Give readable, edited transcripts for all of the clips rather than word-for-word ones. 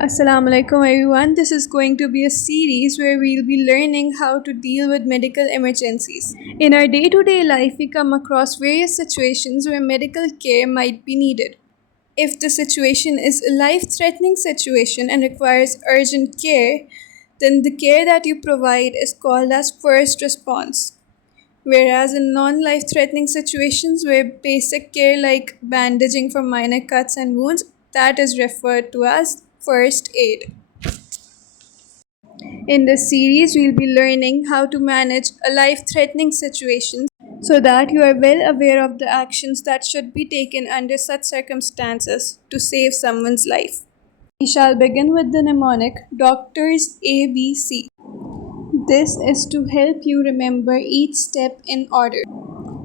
Assalamu alaikum everyone. This is going to be a series where we'll be learning how to deal with medical emergencies. In our day to day life, we come across various situations where medical care might be needed. If the situation is a life threatening situation and requires urgent care, then the care that you provide is called as first response. Whereas in non life threatening situations where basic care like bandaging for minor cuts and wounds, that is referred to as first aid. In this series, we'll be learning how to manage a life threatening situation so that you are well aware of the actions that should be taken under such circumstances to save someone's life. We shall begin with the mnemonic Doctors ABC. This is to help you remember each step in order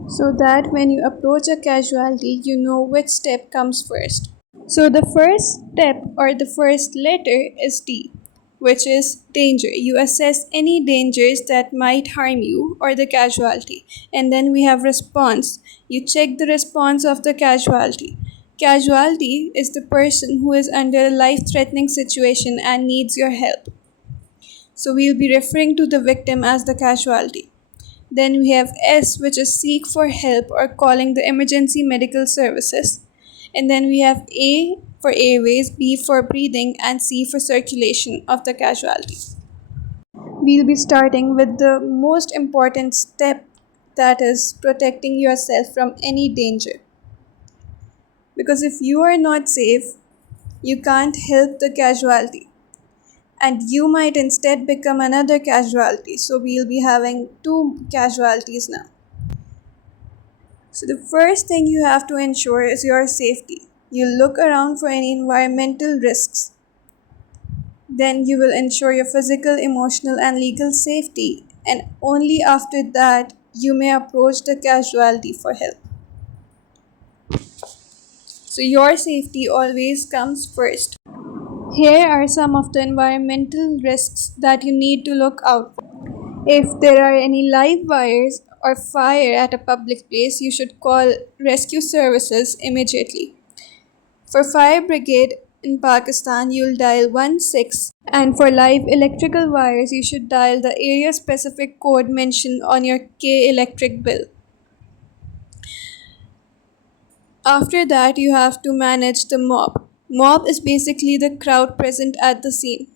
so that when you approach a casualty, you know which step comes first. So, the first step or the first letter is D, which is danger. You assess any dangers that might harm you or the casualty. And then we have response. You check the response of the casualty. Casualty is the person who is under a life threatening situation and needs your help. So, we'll be referring to the victim as the casualty. Then we have S, which is seek for help or calling the emergency medical services. And then we have A for airways, B for breathing, and C for circulation of the casualty. We'll be starting with the most important step, that is protecting yourself from any danger. Because if you are not safe, you can't help the casualty. And you might instead become another casualty. So we'll be having two casualties now. So the first thing you have to ensure is your safety. You look around for any environmental risks. Then you will ensure your physical, emotional, and legal safety. And only after that, you may approach the casualty for help. So your safety always comes first. Here are some of the environmental risks that you need to look out for. If there are any live wires or fire at a public place, you should call rescue services immediately. For fire brigade in Pakistan, you'll dial 16, and for live electrical wires, you should dial the area specific code mentioned on your K electric bill. After that, you have to manage the mob. Mob is basically the crowd present at the scene.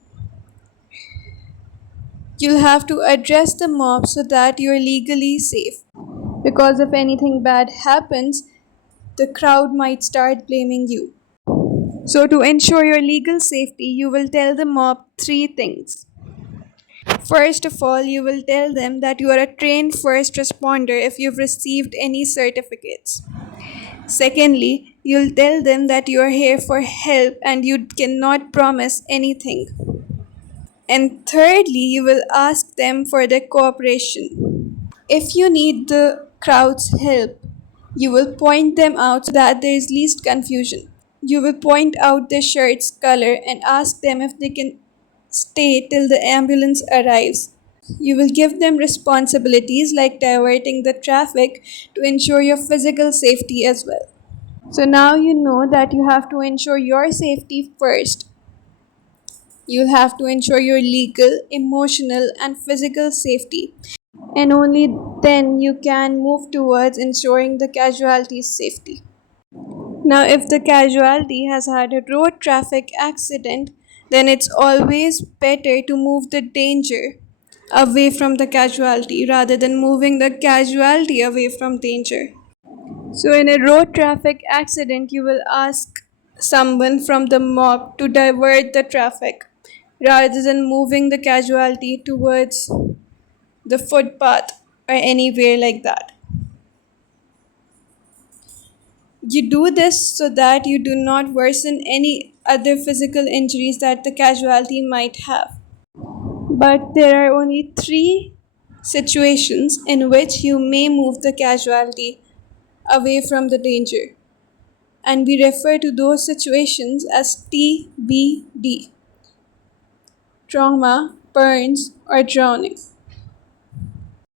You'll have to address the mob so that you're legally safe. Because if anything bad happens, the crowd might start blaming you. So, to ensure your legal safety, you will tell the mob three things. First of all, you will tell them that you are a trained first responder if you've received any certificates. Secondly, you'll tell them that you are here for help and you cannot promise anything. And thirdly, you will ask them for their cooperation. If you need the crowd's help, you will point them out so that there is least confusion. You will point out their shirt's color and ask them if they can stay till the ambulance arrives. You will give them responsibilities like diverting the traffic to ensure your physical safety as well. So now you know that you have to ensure your safety first. You'll have to ensure your legal, emotional, and physical safety. And only then you can move towards ensuring the casualty's safety. Now, if the casualty has had a road traffic accident, then it's always better to move the danger away from the casualty rather than moving the casualty away from danger. So, in a road traffic accident, you will ask someone from the mob to divert the traffic rather than moving the casualty towards the footpath or anywhere like that. You do this so that you do not worsen any other physical injuries that the casualty might have. But there are only three situations in which you may move the casualty away from the danger, and we refer to those situations as TBD: trauma, burns, or drowning.